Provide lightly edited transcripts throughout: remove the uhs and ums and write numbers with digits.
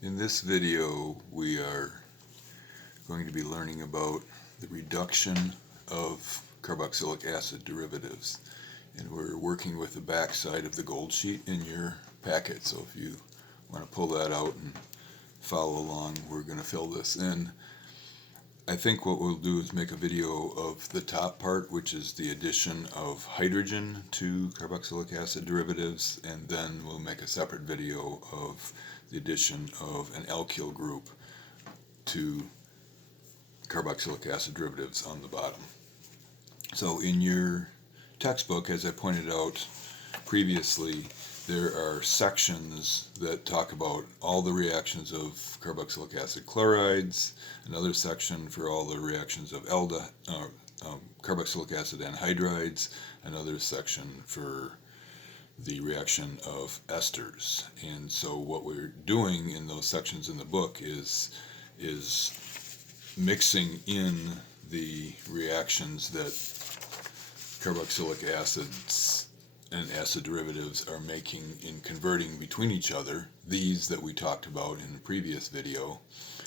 In this video, we are going to be learning about the reduction of carboxylic acid derivatives. And we're working with the back side of the gold sheet in your packet. So if you want to pull that out and follow along, we're going to fill this in. I think what we'll do is make a video of the top part, which is the addition of hydrogen to carboxylic acid derivatives, and then we'll make a separate video of the addition of an alkyl group to carboxylic acid derivatives on the bottom. So in your textbook, as I pointed out previously, there are sections that talk about all the reactions of carboxylic acid chlorides, another section for all the reactions of carboxylic acid anhydrides, another section for the reaction of esters. And so what we're doing in those sections in the book is mixing in the reactions that carboxylic acids and acid derivatives are making in converting between each other. These that we talked about in the previous video,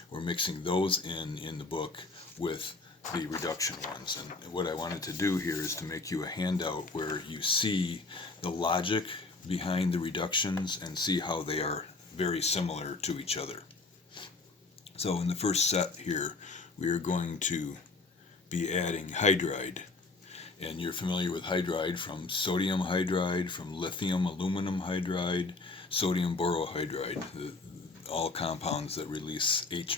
we're mixing those in the book with the reduction ones. And what I wanted to do here is to make you a handout where you see the logic behind the reductions and see how they are very similar to each other. So in the first set here, we are going to be adding hydride. And you're familiar with hydride from sodium hydride, from lithium aluminum hydride, sodium borohydride, all compounds that release H-,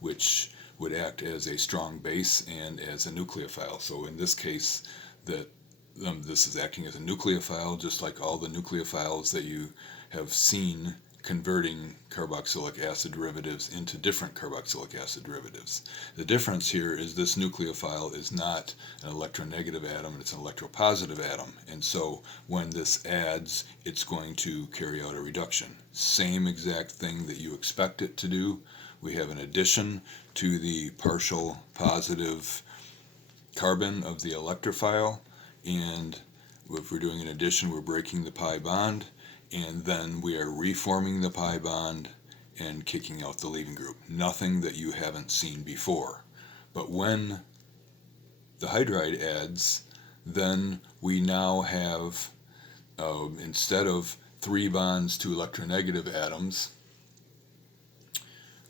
which would act as a strong base and as a nucleophile. So in this case, this is acting as a nucleophile, just like all the nucleophiles that you have seen converting carboxylic acid derivatives into different carboxylic acid derivatives. The difference here is this nucleophile is not an electronegative atom, it's an electropositive atom. And so when this adds, it's going to carry out a reduction. Same exact thing that you expect it to do. We have an addition to the partial positive carbon of the electrophile, and if we're doing an addition, we're breaking the pi bond, and then we are reforming the pi bond and kicking out the leaving group. Nothing that you haven't seen before. But when the hydride adds, then we now have, instead of 3 bonds to electronegative atoms,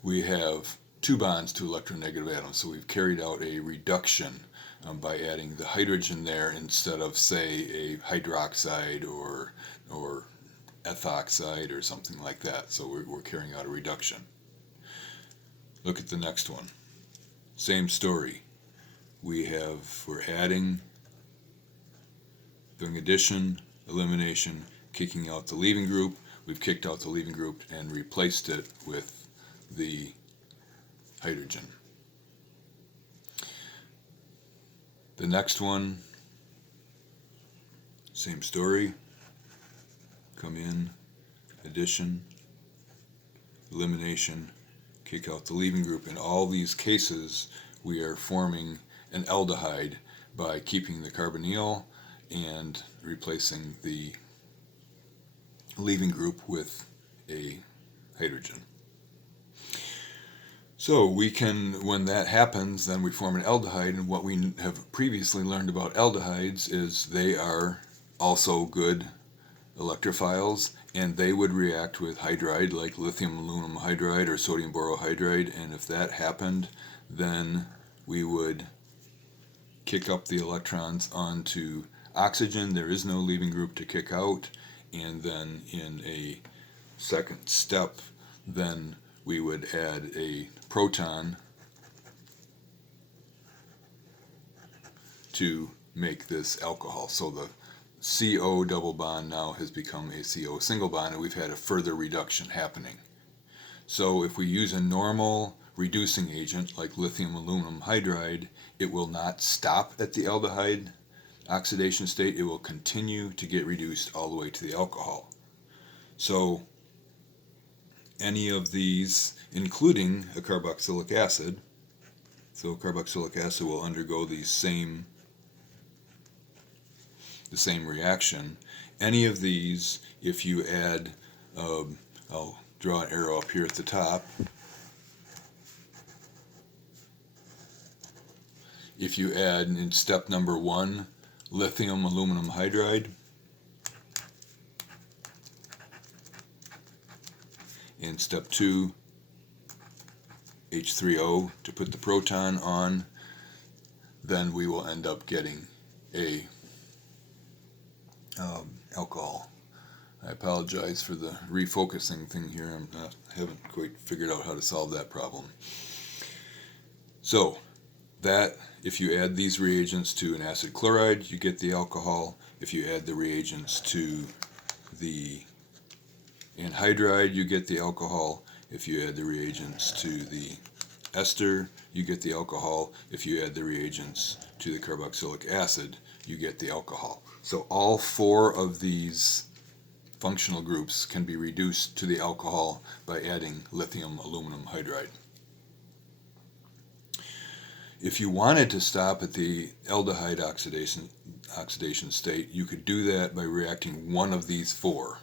we have 2 bonds to electronegative atoms. So we've carried out a reduction by adding the hydrogen there instead of, say, a hydroxide or ethoxide or something like that. So we're carrying out a reduction. Look at the next one. Same story. We're adding, doing addition, elimination, kicking out the leaving group. We've kicked out the leaving group and replaced it with the hydrogen. The next one, same story. Come in, addition, elimination, kick out the leaving group. In all these cases, we are forming an aldehyde by keeping the carbonyl and replacing the leaving group with a hydrogen. So we can, when that happens, then we form an aldehyde, and what we have previously learned about aldehydes is they are also good electrophiles, and they would react with hydride like lithium aluminum hydride or sodium borohydride, and if that happened, then we would kick up the electrons onto oxygen. There is no leaving group to kick out, and then in a second step, then we would add a proton to make this alcohol. So the CO double bond now has become a CO single bond, and we've had a further reduction happening. So if we use a normal reducing agent like lithium aluminum hydride, it will not stop at the aldehyde oxidation state. It will continue to get reduced all the way to the alcohol. So any of these, including a carboxylic acid, so carboxylic acid will undergo the same reaction. Any of these, if you add, I'll draw an arrow up here at the top. If you add in step number 1 lithium aluminum hydride, in step 2 H3O to put the proton on, then we will end up getting a alcohol. I apologize for the refocusing thing here. Haven't quite figured out how to solve that problem. So that, if you add these reagents to an acid chloride, you get the alcohol. If you add the reagents to the anhydride, you get the alcohol. If you add the reagents to the ester, you get the alcohol. If you add the reagents to the carboxylic acid, you get the alcohol. So all 4 of these functional groups can be reduced to the alcohol by adding lithium aluminum hydride. If you wanted to stop at the aldehyde oxidation state, you could do that by reacting one of these 4.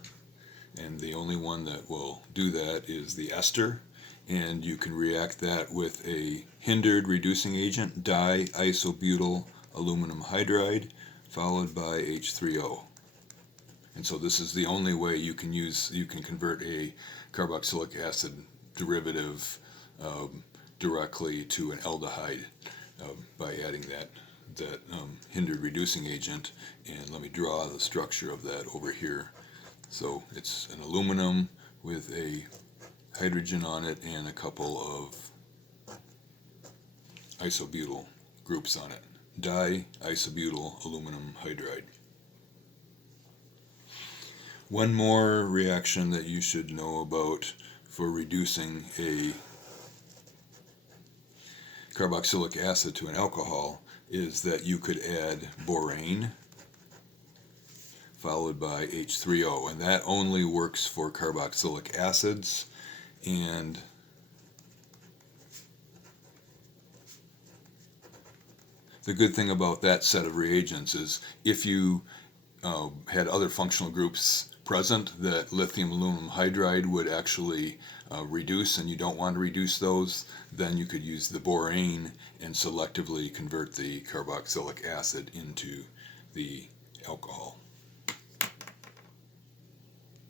And the only one that will do that is the ester, and you can react that with a hindered reducing agent, di-isobutyl aluminum hydride, followed by H3O. And so this is the only way you can convert a carboxylic acid derivative directly to an aldehyde by adding that hindered reducing agent. And let me draw the structure of that over here. So it's an aluminum with a hydrogen on it and a couple of isobutyl groups on it. Di-isobutyl aluminum hydride. One more reaction that you should know about for reducing a carboxylic acid to an alcohol is that you could add borane followed by H3O, and that only works for carboxylic acids. And the good thing about that set of reagents is if you had other functional groups present that lithium aluminum hydride would actually reduce, and you don't want to reduce those, then you could use the borane and selectively convert the carboxylic acid into the alcohol.